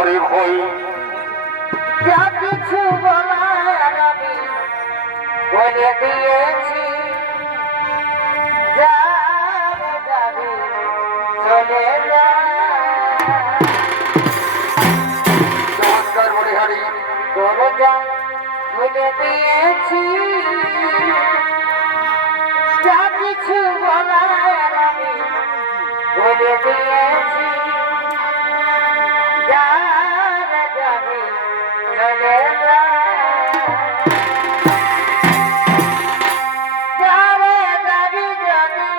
আরে ভাই যা কিছু বলার আমি বলে দিয়েছি, যাবে যাবে চলে যা। নমস্কার মণিহারি। চলে যা বলে দিয়েছি, যা কিছু বলার আমি বলে দিয়েছি, যাবে যাবে চলে যা। যাবে যাবি যদি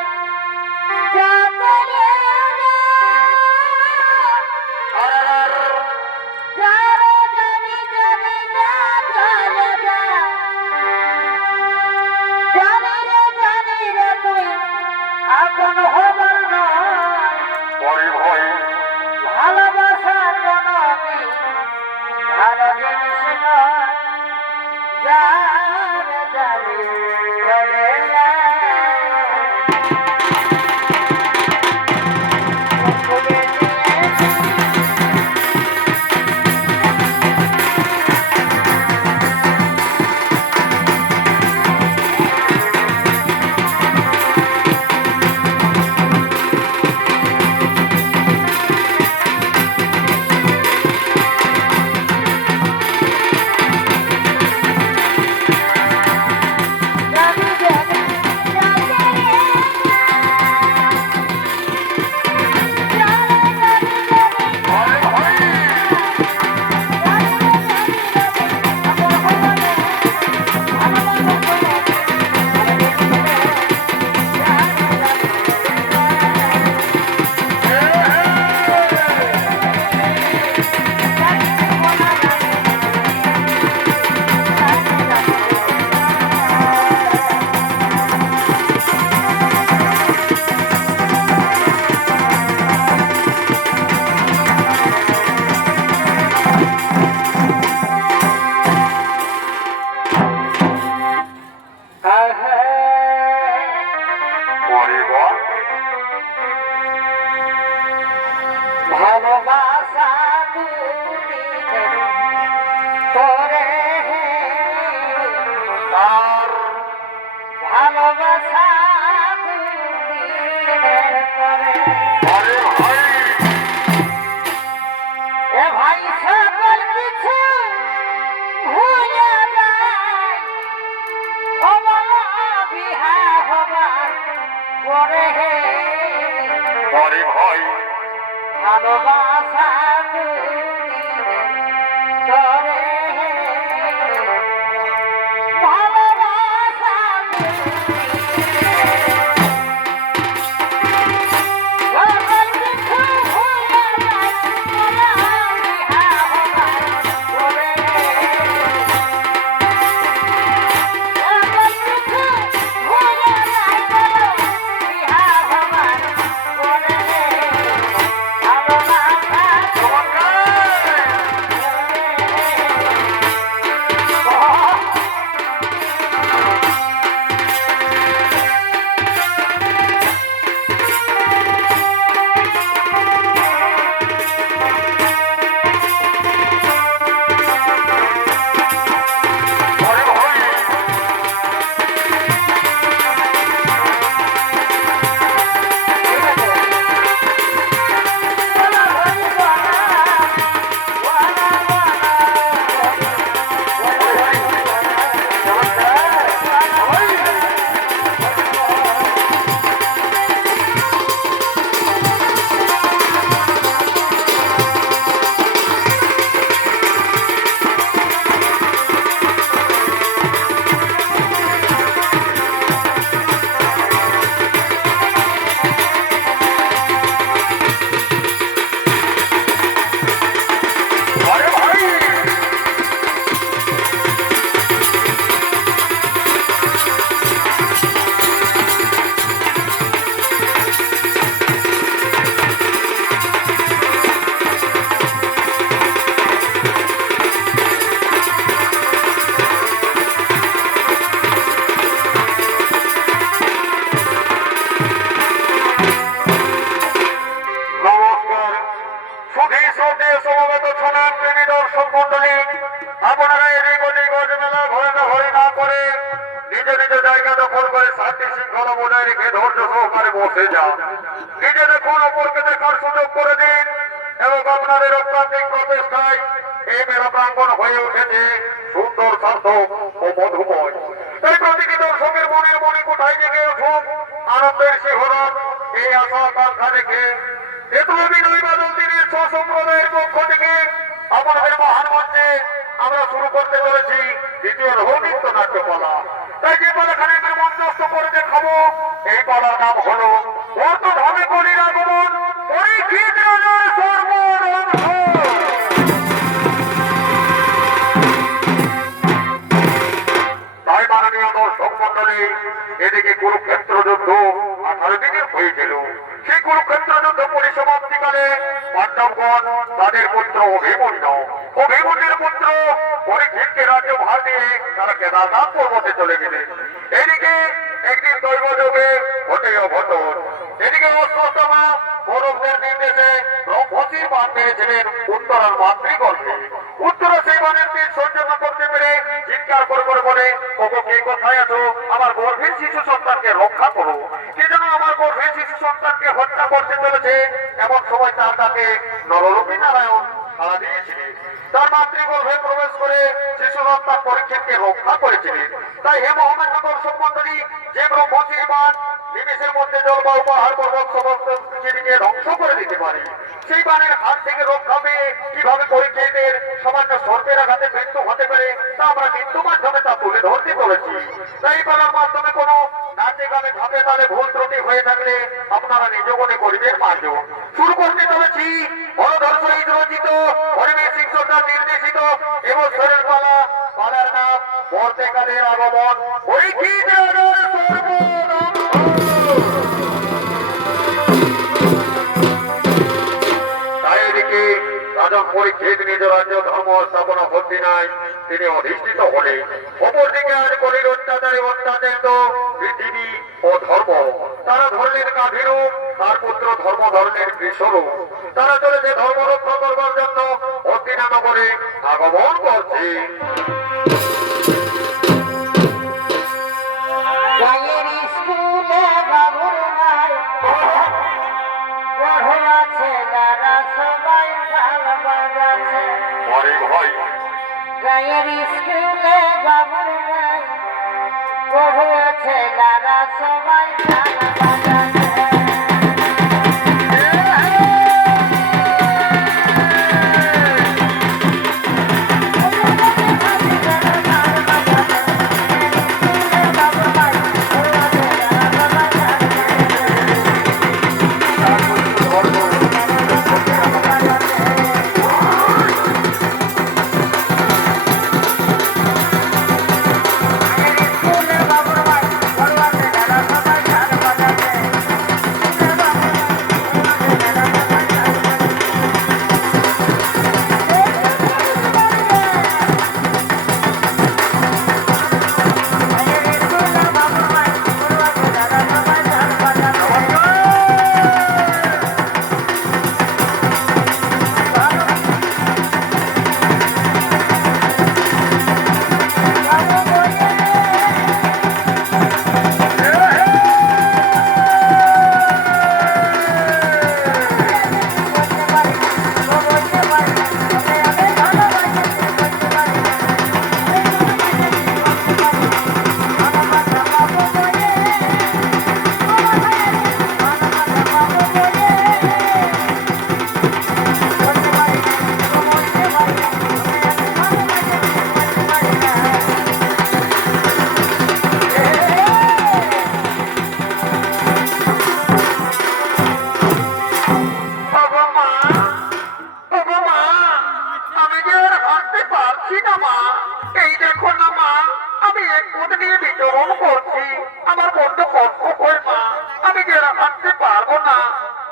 যা চলে যা। যাবে যাবি যদি যা চলে যা। জানি রে তুই আপন হবার নয়, আরে ভাই ভালোবাসার জনবি ভালো জিনিস নয়, যাবে যাবি চলে যা। বলে দিয়েছি, যাবি যাবি যা চলে যা। আরে ভাই আরে বাহ ভালোবাসা দুদিনে করে, আর ভালোবাসা দুদিনে করে। আরে ভাই এ ভাই সকল কিছু ভুলে যায়, অবলা বিহা হবার পরে আরে ভাই ভালোবাসা দুদিনে করে। ভালোবাসা দুদিনে সকল কিছু ভুলে যায়, অবলা বিহা প্রিয় সমবেত সোনার প্রেমী দর্শক মন্ডলী, আপনারা এদিক ওদিক মেলা ঘোরাঘুরি না করে নিজ নিজ জায়গা দখল করে শান্তি শৃঙ্খলা বজায় রেখে ধৈর্য সহকারে বসে যান। নিজে দেখুন, অপরকে দেখার সুযোগ করে দিন এবং আপনাদের অত্যাধিক প্রচেষ্টায় এই মেলা প্রাঙ্গণ হয়ে উঠেছে সুন্দর, সার্থক ও মধুময়। তাই প্রতিটি দর্শকের মনের মনে কোথায় জেগে উঠুক আনন্দের শিহরণ, এই আশা আকাঙ্ক্ষা রেখে বিপ্লবী বাদল দিনের সম্প্রদায়ের পক্ষ থেকে আমাদের মহান মঞ্চে আমরা শুরু করতে চলেছি দ্বিতীয় নৃত্য নাট্যপালা। তাই যে পালাখানে মঞ্চস্থ করে দেখাবো, এই পালার নাম হলো অর্থভাবে কলির আগমন পরীক্ষিত রাজার সর্বরঙ্গ। তাই মাননীয় দর্শক মন্ডলী, এদিকে কুরুক্ষেত্র যুদ্ধ 18 দিনের হয়েছিল। সেই কুরুক্ষেত্র যুদ্ধ পরিসমাপ্তিকালে পাণ্ডবগণ তাদের পুত্র অভিমন্যুর পুত্র পরীক্ষিতকে রাজ্য ভার দিয়ে তারা কেদারনাথ পর্বতে চলে গেলেন। এদিকে একদিন দৈবযোগে ঘটে অঘটন। এদিকে অশ্বত্থামা কৌরবদের নির্দেশে ব্রহ্মশির বাণ মেরেছিলেন উত্তরার মাতৃগর্ভে। উত্তরা সেই বাণের তীর সহ্য না করতে পেরে চিৎকার করে করে বলে, ওগো কে কোথায় আছো? আমার গর্ভের শিশু সন্তানকে রক্ষা করো। কে যেন আমার গর্ভের শিশু সন্তানকে হত্যা করতে চলেছে। এমন সময় তার কাছে নররূপী নারায়ণ সাড়া দিয়েছিলেন। তার মাতৃগর্ভে প্রবেশ করে শিশু সন্তান পরীক্ষিতকে রক্ষা করেছিলেন। তাই হে মহামান্য দর্শক মন্ডলী, যে ব্রহ্মশির বাণ নিমেষের মধ্যে জলবায়ু পাহাড় পর্বত সমস্ত পৃথিবীকে ধ্বংস করে দিতে পারে, সেই বাণের হাত থেকে রক্ষা পেয়ে কিভাবে পরীক্ষিতের সামান্য সর্পের আঘাতে মৃত্যু হতে পারে তা আমরা মৃত্যু মাধ্যমে তা তুলে ধরতে চলেছি। তাই পালার মাধ্যমে কোনো নাচে গানে ঝাঁপে তালে ভুল ত্রুটি হয়ে থাকলে আপনারা নিজ মনে করিবেন মার্জন। শুরু করতে চলেছি হরধর শহীদ রচিত হরিবীর সিং সরকার নির্দেশিত এবছরের পালা। পালার নাম বর্ষাকালের আগমন পরীক্ষিত রাজার সর্বরঙ্গ। তাই এদিকে রাজা পরীক্ষিত নিজ রাজ্য ধর্ম স্থাপনা করতে নাই তিনি অধিষ্ঠিত হলেন। অপরদিকে আজ কলির অত্যাচারে অত্যাচারিত পৃথিবী ও ধর্ম। তারা ধরলেন গাভীরূপ, তার পুত্র ধর্ম ধরলেন কৃষ্ণরূপ। তারা চলেছে ধর্ম রক্ষা করবার জন্য হস্তিনানগরে আগমন করছে। গায়ের স্কুলে বাবুর নাই পড়া ছেলেরা সবাই ঢাল বাজাচ্ছে। পরে ভয় গায়ের স্কুলে বাবুর নাই পড়া ছেলেরা সবাই ঢাল বাজাচ্ছে।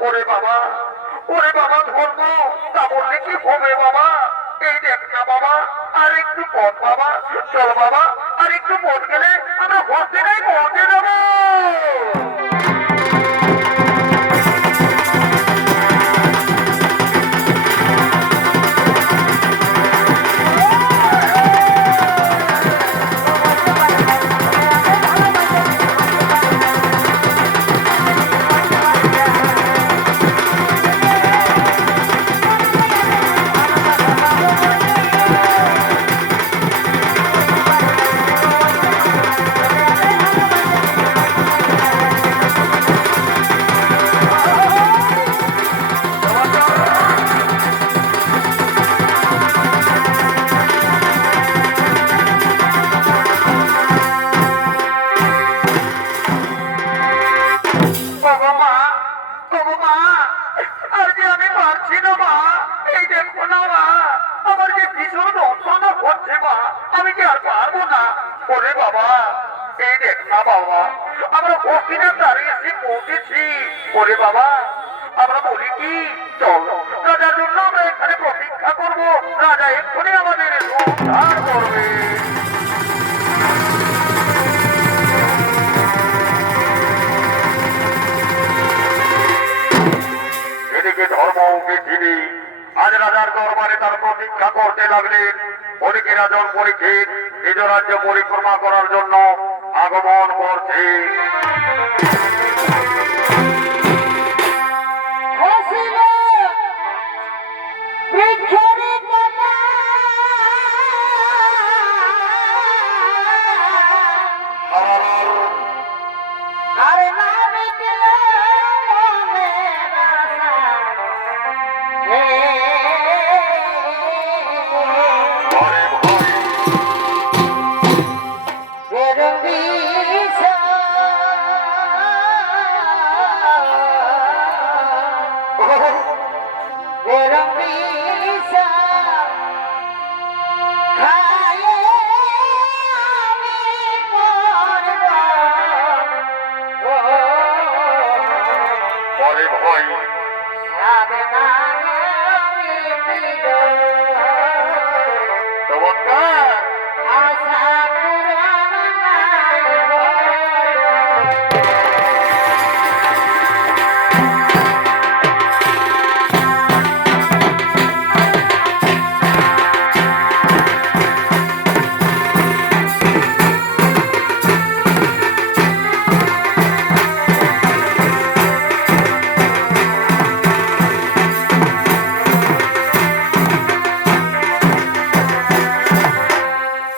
ওরে বাবা, ওরে বাবা ধর্ম, তা বললে কি হবে বাবা? এই দেখ না বাবা, আর একটু পথ বাবা, চল বাবা, আর একটু পথ গেলে আমরা হস্তিনায় পৌঁছে যাবো। ভীষণ যন্ত্রণা করছে মা, আমি কি আর পারবো না। ওরে বাবা, এই দেখ না বাবা, আমরা হস্তিনাথ দাঁড়িয়ে এসে পৌঁছেছি। ওরে বাবা, আমরা বলি কি, চল রাজার জন্য আমরা এখানে প্রতীক্ষা করবো, রাজা এক্ষুনি আমাদের উদ্ধার করবে। এদিকে ধর্ম পৃথিবী আজ রাজার দরবারে তার প্রতীক্ষা করতে লাগলেন। ওদিকে রাজন পরীক্ষিত নিজ রাজ্য পরিক্রমা করার জন্য আগমন করছে। হসিল বৃক্ষের পাতা আর না মিটল মনের আশা। হে ঘরে ভয় বেরঙ্গিসা বেরঙ্গিসা খায়ে আমি মরব। ঘরে ভয় সাবধানে আমি ফিরব। চমৎকার। আশা পূরণ নাই বলো।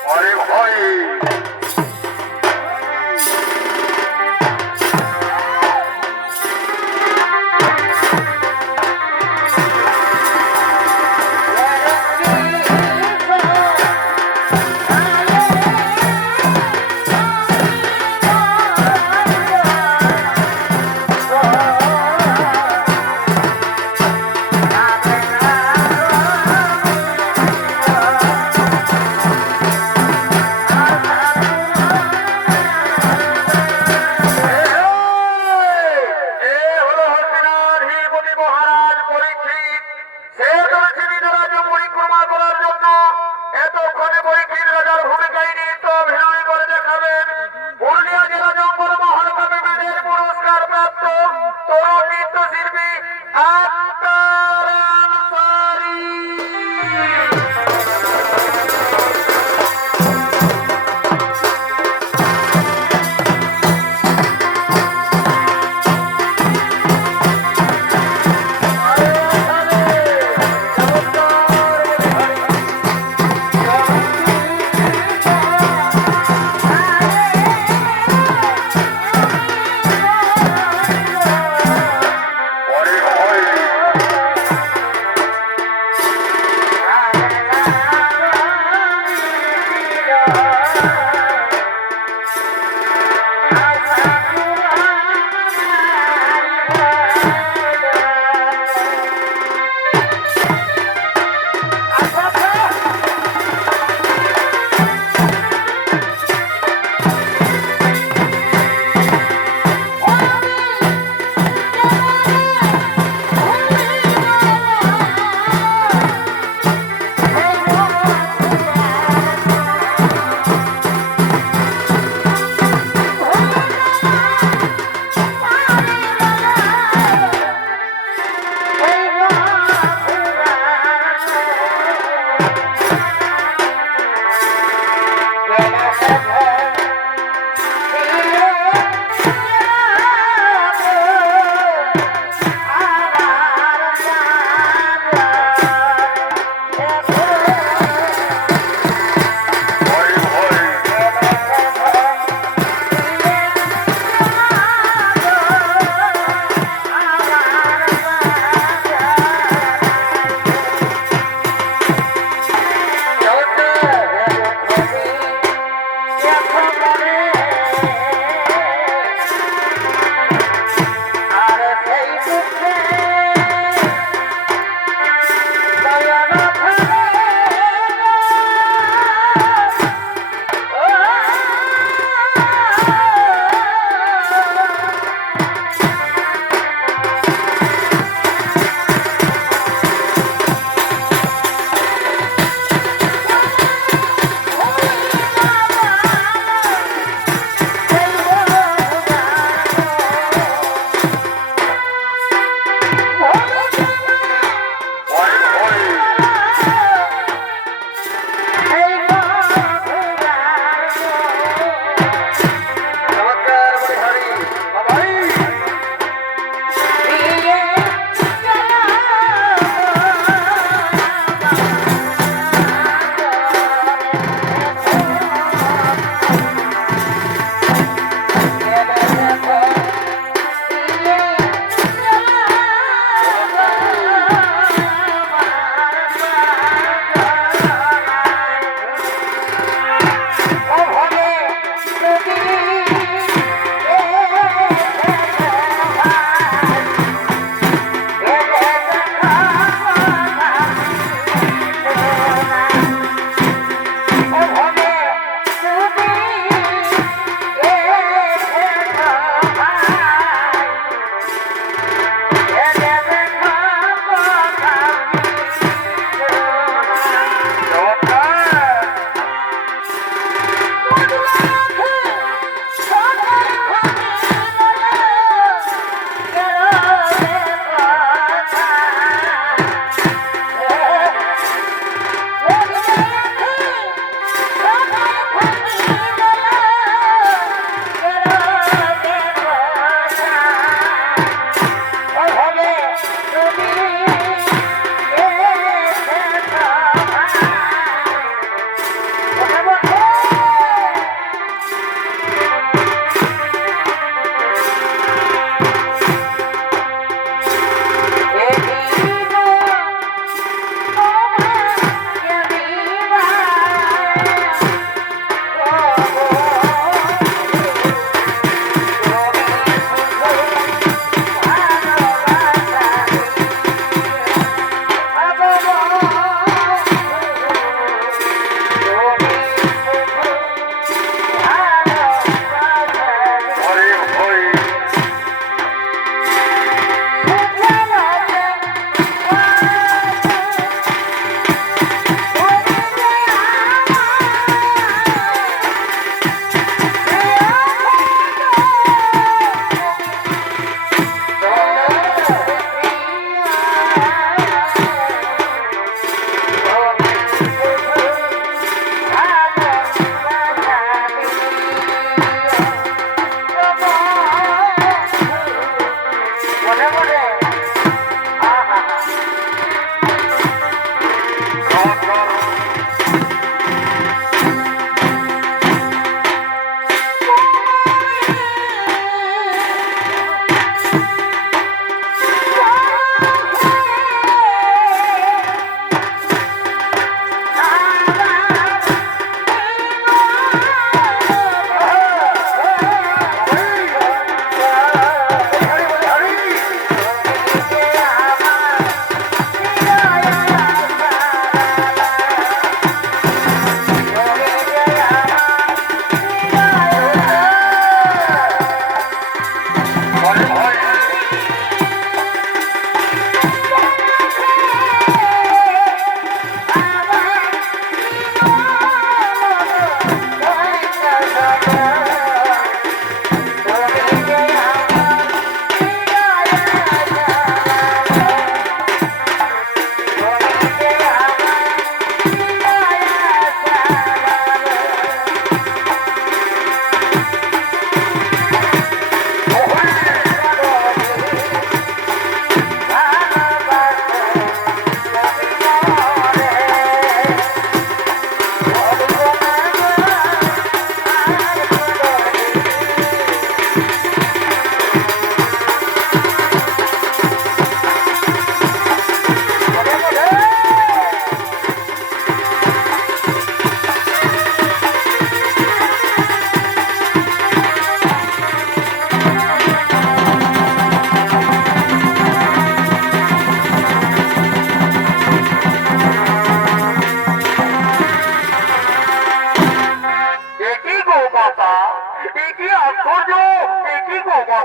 ঘরে ভয়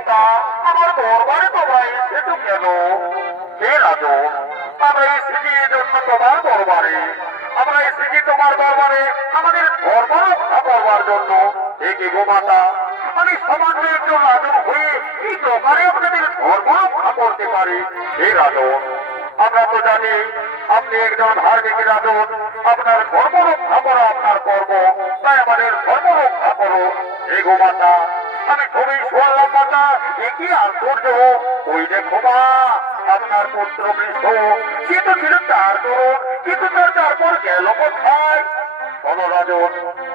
গোমাতা, আমার দরবারে তোমরা এসেছো কেন? হে রাজন, আমরা এসেছি এই জন্য তোমার দরবারে। আমরা এসেছি তোমার দরবারে আমাদের ধর্ম রক্ষা করবার জন্য। হে কি গোমাতা, আমি সামান্য একজন রাজন হয়ে কি দরকারে আপনাদের ধর্ম রক্ষা করতে পারি? হে রাজন, আমরা তো জানি আপনি একজন ধার্মিক রাজন, আপনার ধর্ম রক্ষা করা আপনার কর্ম, তাই আমাদের ধর্ম রক্ষা করো। হে গোমাতা, আমি খুবই শুনলাম মাতা, এ কি আশ্চর্য! ওই দেখো মা, আপনার পুত্র বৃষ, সে তো ছিল তার তরুণ, কিন্তু তার তারপর গেল কোথায়? শোনো রাজন,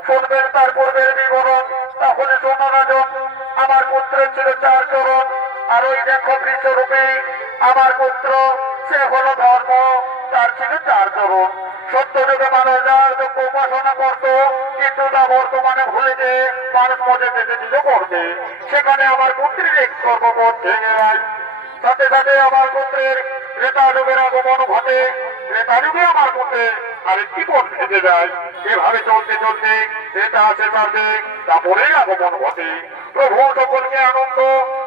শুনবেন তার পূর্বের বিবরণ। তাহলে শোনো রাজন, আমার পুত্রের ছিল 4 চরণ, আর ওই দেখো বৃষরূপী আমার পুত্র, সে হলো ধর্ম, তার ছিল 4 চরণ। সত্য যুগে মানুষ যার যোগ্য উপাসনা করত, কিন্তু তা বর্তমানে ভুলে যে মানুষ মজে যেতে দিল করতে। সেখানে আমার পুত্রের এক কর্মপথ ভেঙে যায়, সাথে সাথে আমার পুত্রের ত্রেতা যুগের আগমন ঘটে। ত্রেতা যুগে আমার পুত্রের আরেকটি পথ থেকে যায়। এভাবে চলতে চলতে ত্রেতা আসে সাথে, তারপরেই আগমন ঘটে। প্রভু সকলকে আনন্দ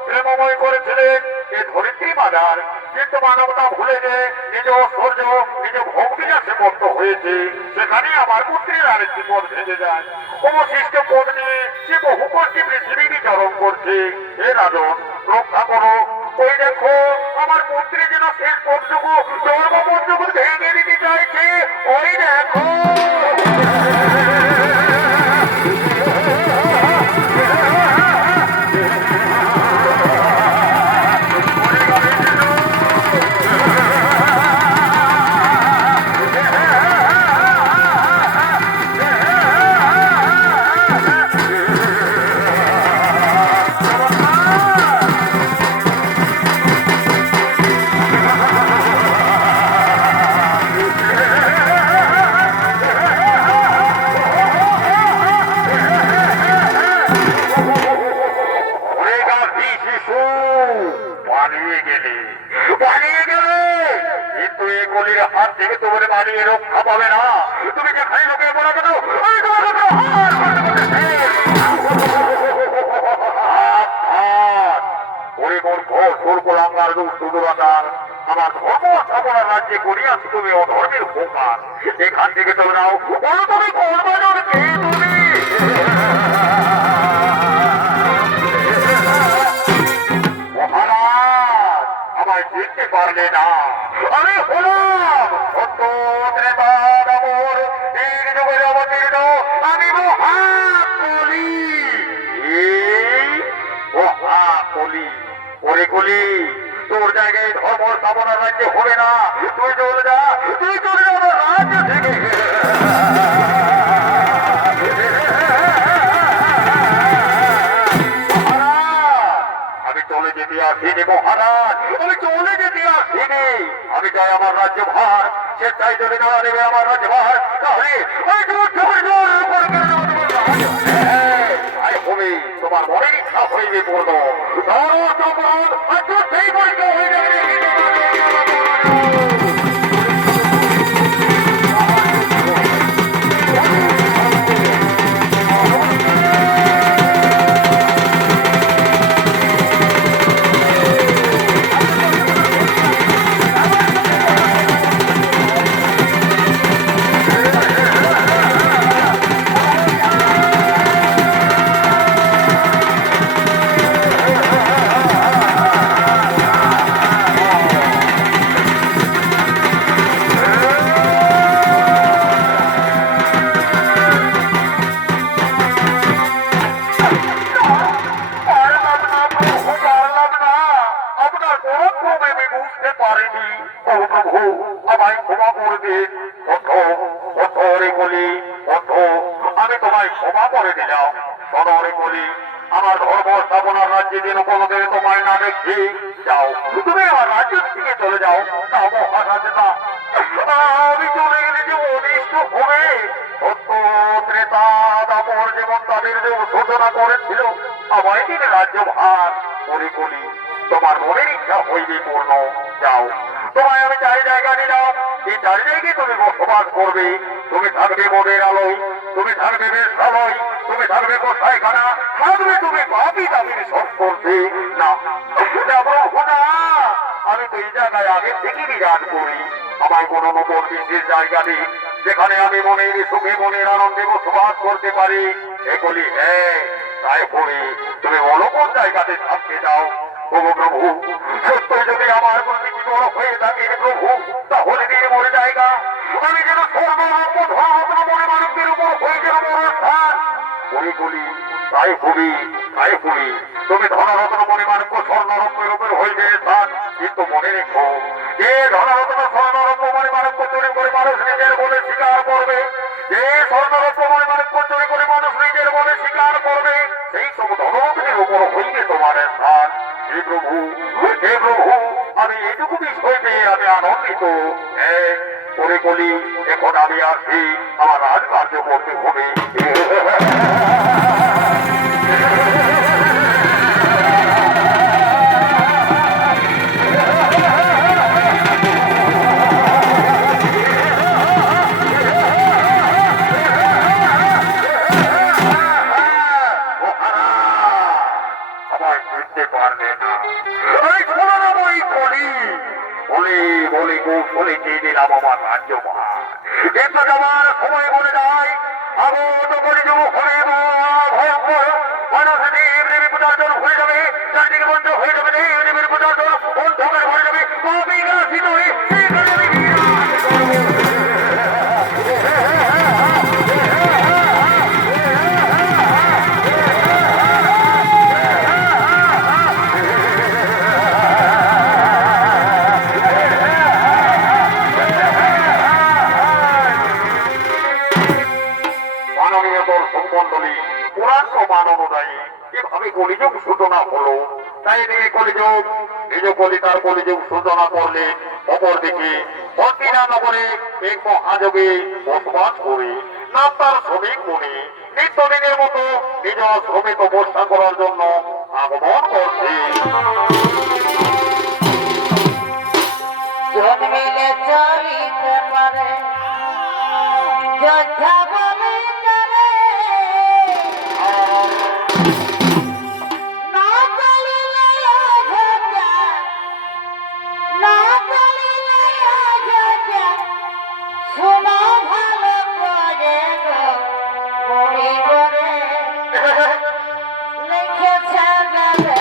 প্রেমময় করেছিলেন এ ধরিত্রী মাদার, কিন্তু মানবতা ভুলে যে নিজ ঐশ্বর্য নিজ ভোগ বিলাসে মত্ত হয়েছে। সেখানে আমার পুত্রের আরেকটি পথ ভেঙে যায়। অবশিষ্ট পথ নিয়ে সে বহু কষ্টে পৃথিবী বিচরণ করছে। হে রাজন, রক্ষা করো। ওই দেখো আমার পুত্রী যেন শেষ পর্যন্ত ধর্ম পর্যন্ত ভেঙে দিতে চাইছে। ওই দেখো পালিয়ে গেলে কিন্তু এই গলির হাত থেকে তোমার পালিয়ে রক্ষা পাবে না। তুমি যেখানে লোকে বলা কেন আমি তোমাকে প্রহার করতে বলেছি। ওরে মূর্খ সুরকুলাঙ্গার দুষ্টুদুরাচার, আমার ধর্ম স্থাপনার রাজ্যে করিয়াছি তুমি অধর্মের উপকার। এখান থেকে চলে যাও। বলো তুমি কোন কে তুমি? মহারাজ, আমায় চিনতে পারলে না? আমি হলাম সত্য ত্রেতা দামোর এই যুগের অবতীর্ণ, আমি মহাকলি। এই মহাকলি। ওরে কলি, তোর জায়গায় ধর্ম স্থাপনার রাজ্য হবে না। তুই চলে যা, তুই চলে যা আমার রাজ্য থেকে। আমি চলে যেতে আসিনি মহারাজ, আমি চলে যেতে আসিনি। আমি চাই আমার রাজ্য ভার, সে চাই যদি না নেবে আমার রাজ্য ভার, তাহলে আমি যুদ্ধ করে হবে। তোমার মনের ইচ্ছা হইবে পূর্ণ। যুদ্ধেই পরীক্ষা হয়ে যাবে। আমি তোমায় ক্ষমা করে দিলাম। সদরে বলি, আমার ধর্ম স্থাপনার রাজ্যে যেন কোনোদিন তোমায় না দেখি। যাও, তুমি আমার রাজ্য থেকে চলে যাও। তা মহারাজ না, আমি চলে গেলে যে অনিষ্ট হবে। সত্য ত্রেতা দামোর যেমন তাদের যে শোধনা করেছিল, আমায় তিনি রাজ্য ভার করে বলি। তোমার মনের ইচ্ছা হইবে পূর্ণ। যাও, তোমায় আমি 4 জায়গা দিলাম, এই চারিদিকে তুমি বসবাস করবে। তুমি থাকবে মনের আলোয়, তুমি থাকবে বেশ আলোয়, তুমি থাকবে কোথায় খানা, থাকবে তুমি পাপি দাবির সব করতে না। না প্রভু না, আমি তো এই জায়গায় আগে থেকে বিরাজ করি। আমায় কোনো নতুন বিশেষ জায়গা দিই, যেখানে আমি মনের সুখে মনের আনন্দে বসবাস করতে পারি। এগুলি হ্যাঁ, তাই পড়ি তুমি বলো কোন জায়গাতে থাকতে যাও। প্রভু প্রভু, সত্য যদি আমার প্রতি বড় হয়ে থাকে প্রভু, তাহলে দিয়ে মরে জায়গা আমি যেন সর্বরূপ ধর্ম মনে মানুষের উপর হয়ে যেন বড় স্থান বলি তাই হবি, তাই হবি। তুমি ধনরত্ন মনে মানুষ স্বর্ণরত্নের উপর হয়ে যে স্থান, কিন্তু মনে রেখো যে ধনরত্ন স্বর্ণরত্ন মনে মানুষ চুরি করে মানুষ নিজের বলে স্বীকার করবে, যে স্বর্ণরত্ন মনে মানুষ চুরি করে মানুষ নিজের বলে স্বীকার করবে, সেই সব ধনরত্নের উপর হইবে তোমার স্থান। হে প্রভু, হে প্রভু, আমি এইটুকু বিষয় পেয়ে আমি আনন্দিত। করে বলি এখন আমি আসি, আমার রাজকার্য করতে হবে। সময় বলে যায় আগত করে যাব হয়ে ভয়ঙ্কর মানুষ দেবী পূজার্জন হয়ে যাবে, চারদিকে বন্ধ হয়ে যাবে, দেবীর পূজার্জন অন্ধকার হয়ে যাবে, অবিনাশিত হয়ে পুরাণ প্রমাণ অনুযায়ী এভাবে কলিযুগ সূচনা হলো। তাই এদিকে কলিযুগ নিজ কলিতার কলিযুগ সূচনা করলে, অপরদিকে বন্দিনা নগরে এক মহাযোগে বসবাস করে নাম তার শ্রমিক মুনি নিত্যদিনের মতো নিজ শ্রমে তপস্যা করার জন্য আগমন করছে। জন্মিলে চলিতে পারে যোদ্ধা বলে চলে, না চলিলে অযোধ্যা, না চলিলে অযোধ্যা, শোনো ভালো করে গো মরি করে লিখেছে গেলে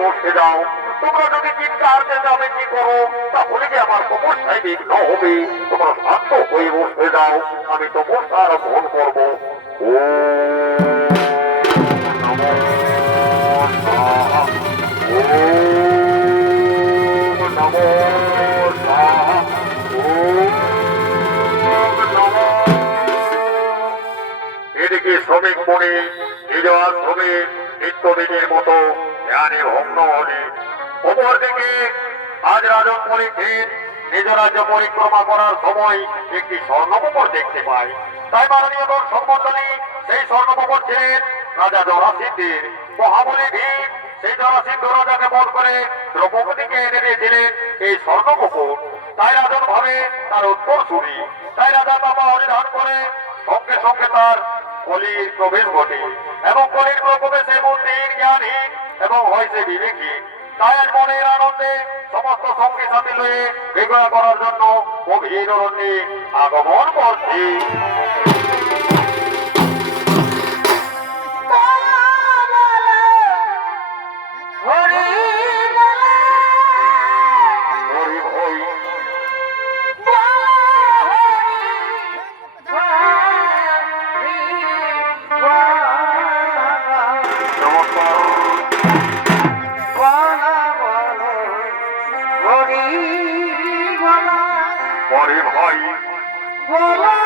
বসে যাও। তোমরা যদি চিৎকার চেঁচাবে কি করো, তাহলে কি আমার তপস্যায় বিঘ্ন হবে? তোমরা শান্ত হয়ে বসে যাও, আমি তপস্যার ফোন করবো। ও নমো স্বাহা, ওম নমো স্বাহা, ওম নমো। এদিকে শ্রমিক মনে নিজ আশ্রমে নিত্যদিনের মতো ধ্যানে ভগ্ন হলে, অপরদিকে আজ রাজন পরীক্ষিত নিজ রাজ্য পরিক্রমা করার সময় একটি স্বর্ণকমল দেখতে পায়। তাই মাননীয় দর্শক মণ্ডলী, সেই স্বর্ণকমল ছিলেন রাজা জরাসিদ্ধের। মহাবলী ভীম সেই জরাসিদ্ধ রাজাকে বল করে দ্রৌপদীকে এনে দিয়েছিলেন এই স্বর্ণকমল। তাই রাজন ভাবে তার উত্তরসূরি। তাই রাজা তাপা হরিধান করে সঙ্গে সঙ্গে তার কলির প্রবেশ ঘটে, এবং কলির প্রবেশে মন্দির জ্ঞানহীন এবং হয়েছে বিবেকহীন। তাই আজ মনের আনন্দে সমস্ত সঙ্গী সাথী লয়ে বিজয় করার জন্য গভীর অরণ্যে আগমন করছি। হরি বল, হরি হই নমস্কার। হরি ভাই হরি